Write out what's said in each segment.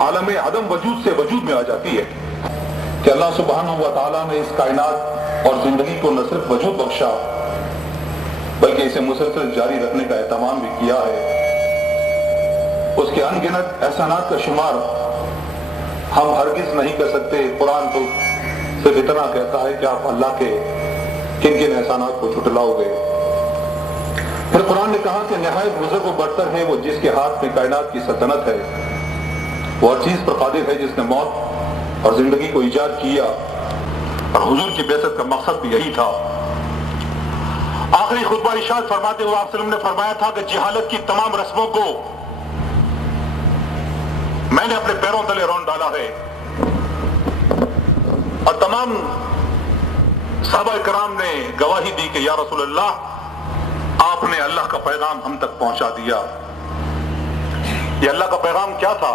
عالم عدم وجود سے وجود میں آ جاتی ہے کہ اللہ سبحانہ و تعالیٰ نے اس کائنات اور زندگی کو نہ صرف وجود بخشا بلکہ اسے مسلسل جاری رکھنے کا اہتمام بھی کیا ہے۔ اس کے ان گنت احسانات کا شمار ہم ہرگز نہیں کر سکتے۔ قرآن تو صرف اتنا کہتا ہے کہ آپ اللہ کے کن کن احسانات کو جھٹلاؤ گے۔ پھر قرآن نے کہا کہ نہایت بزرگ و برتر ہے وہ جس کے ہاتھ میں کائنات کی سلطنت ہے، وہ ہر چیز پر قادر ہے جس نے موت اور زندگی کو ایجاد کیا، اور حضور کی بعثت کا مقصد بھی یہی تھا۔ آخری خطبہ ارشاد فرماتے ہوئے آپ صلی اللہ علیہ وسلم نے فرمایا تھا کہ جہالت کی تمام رسموں کو میں نے اپنے پیروں تلے رون ڈالا ہے، اور تمام صحابہ کرام نے گواہی دی کہ یا رسول اللہ آپ نے اللہ کا پیغام ہم تک پہنچا دیا۔ یہ اللہ کا پیغام کیا تھا؟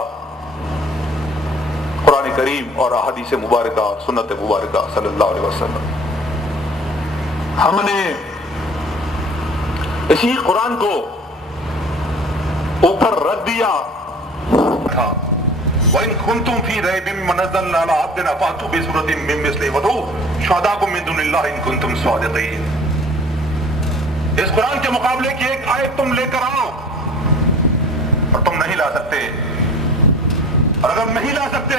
قرآن کریم اور احادیث مبارکہ، سنت مبارکہ صلی اللہ علیہ وسلم۔ ہم نے اسی قرآن کو اوپر رکھ دیا تھا۔ وَإِن كُنتُمْ فِي رَيْبٍ مِّمَّا نَزَّلْنَا عَلَىٰ عَبْدِنَا فَأْتُوا بِسُورَةٍ مِّن مِّثْلِهِ وَادْعُوا شُهَدَاءَكُم مِّن دُونِ اللَّهِ إِن كُنتُمْ صَادِقِينَ۔ اس قرآن کے مقابلے کی ایک آیت تم لے کر آؤ، اور تم نہیں لا سکتے، اور اگر نہیں لا سکتے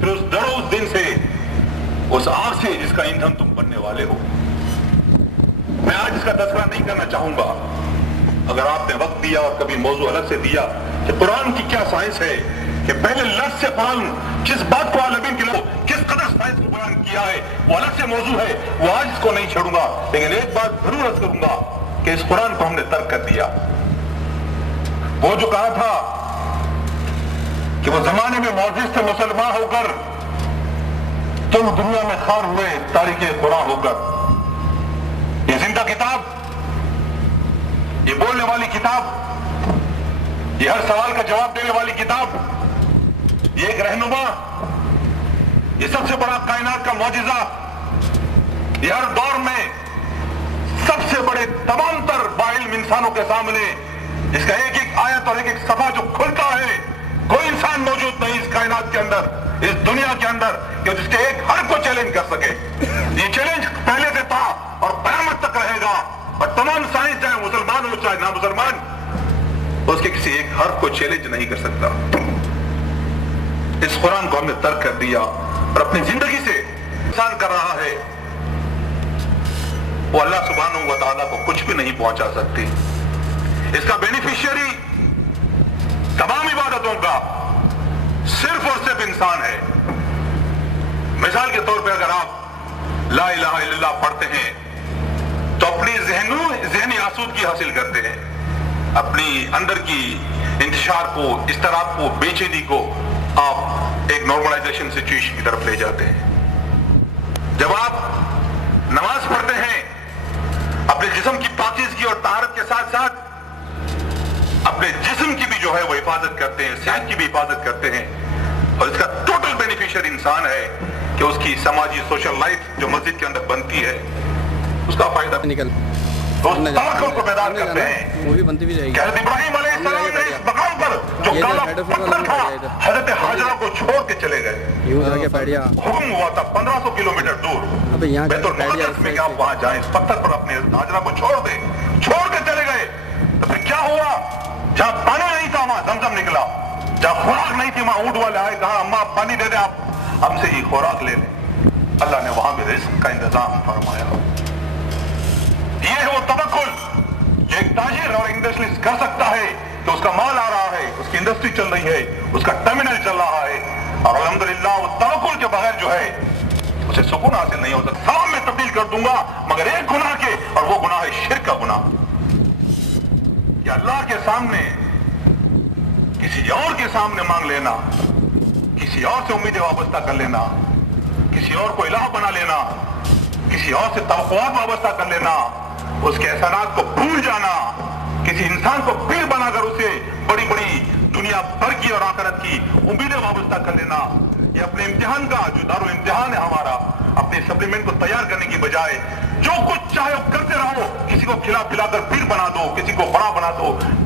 پھر اس ڈرو اس دن سے، اس آگ سے جس کا ایندھن تم بننے والے ہو۔ میں آج اس کا تذکرہ نہیں کرنا چاہوں گا، اگر آپ نے وقت دیا اور کبھی موضوع الگ سے دیا کہ قرآن کی کیا سائنس ہے، کہ پہلے لفظ سے قرآن کس بات کو عالمین کے لوگ کس قدر سائنس کو بیان کیا ہے، وہ الگ سے موضوع ہے، وہ آج اس کو نہیں چھوڑوں گا، لیکن ایک بات ضرور عرض کروں گا کہ اس قرآن کو ہم نے ترک کر دیا۔ وہ جو کہا تھا کہ وہ زمانے میں معزز تھے مسلمان ہو کر، تم دنیا میں خوار ہوئے تاریخ قرآن ہو کر۔ یہ زندہ کتاب، یہ بولنے والی کتاب، یہ ہر سوال کا جواب دینے والی کتاب، یہ ایک رہنما، یہ سب سے بڑا کائنات کا معجزہ، یہ ہر دور میں سب سے بڑے تمام تر باعلم انسانوں کے سامنے اس کا ایک ایک آیت اور ایک ایک صفحہ جو کھلتا ہے، کوئی انسان موجود نہیں اس کائنات کے اندر، اس دنیا کے اندر کہ جس کے ایک حرف کو چیلنج کر سکے۔ یہ چیلنج پہلے سے تھا اور قیامت تک رہے گا، اور تمام سائنس چاہے مسلمان ہو چاہے نہ مسلمان اس کے کسی ایک حرف کو چیلنج نہیں کر سکتا۔ اس قرآن کو ہم نے ترک کر دیا اور اپنی زندگی سے انسان کر رہا ہے، وہ اللہ سبحانہ و تعالیٰ کو کچھ بھی نہیں پہنچا سکتی۔ اس کا بینیفیشری تمام عبادتوں کا صرف اور صرف انسان ہے۔ مثال کے طور پہ اگر آپ لا الہ الا اللہ پڑھتے ہیں تو اپنی ذہنی آسودگی حاصل کرتے ہیں، اپنی اندر کی انتشار کو، اضطراب کو، بے چینی کو آپ ایک نارملائزیشن سچویشن کی طرف لے جاتے ہیں۔ جب آپ نماز پڑھتے ہیں اپنے جسم کی پاکیزگی اور طہارت کے ساتھ ساتھ اپنے جسم کی بھی جو ہے وہ حفاظت کرتے ہیں، صحت کی بھی حفاظت کرتے ہیں، اور اس کا ٹوٹل بینیفیشری انسان ہے کہ اس کی سماجی سوشل لائف جو مسجد کے اندر بنتی ہے اس کا فائدہ نکل توقع کو بیدار کرتے ہیں۔ مووی بنتی بھی جائے گی۔ حضرت ابراہیم علیہ السلام نے اس مقام پر جو کالا پتھر تھا حضرت حاجرہ کو چھوڑ کے چلے گئے۔ حکم ہوا تھا 1500 کلومیٹر دور بیت المقدس میں کہ آپ وہاں جائیں، اس پتھر پر اپنے حاجرہ کو چھوڑ دیں، چھوڑ کے چلے گئے۔ تو پھر کیا ہوا؟ جہاں پانی نہیں تھا وہاں زمزم نکلا، جہاں خوراک نہیں تھی وہاں اونٹ والے آئے، کہا اماں پانی دے دیں، آپ ہم سے ہی خوراک لے لیں۔ اللہ نے وہاں بھی رزق کا انتظام فرمایا۔ یہ ہے وہ توکل جو ایک تاجر اور انڈسٹریلسٹ کر سکتا ہے کہ اس کا مال آ رہا ہے، اس کی انڈسٹری چل رہی ہے، اس کا ٹرمینل چل رہا ہے، اور الحمدللہ وہ توکل کے بغیر جو ہے اسے سکون حاصل نہیں ہو سکتا۔ سلام میں تبدیل کر دوں گا مگر ایک گناہ کے، اور وہ گناہ ہے شرک کا گناہ، کہ اللہ کے سامنے کسی اور کے سامنے مانگ لینا، کسی اور سے امیدیں وابستہ کر لینا، کسی اور کو الہ بنا لینا، کسی اور سے توقعات وابستہ کر لینا، اس کے احسانات کو بھول جانا، کسی انسان کو پیر بنا کر اسے بڑی بڑی دنیا بھر کی اور آخرت کی امیدیں وابستہ کر لینا، یہ اپنے امتحان کا جو دارالامتحان ہے ہمارا، اپنے سپلیمنٹ کو تیار کرنے کی بجائے جو کچھ چاہے کرتے رہو، کسی کو کھلا پلا کر پیر بنا دو، کسی کو بڑا بنا دو،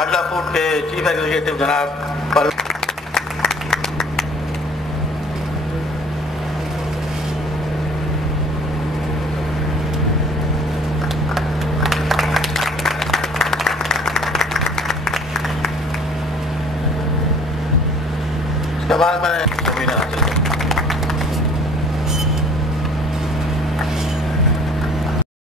لاڈلا فوڈ کے چیف ایگزیکٹو جناب اس کے بعد میں زمین حاصل کروں.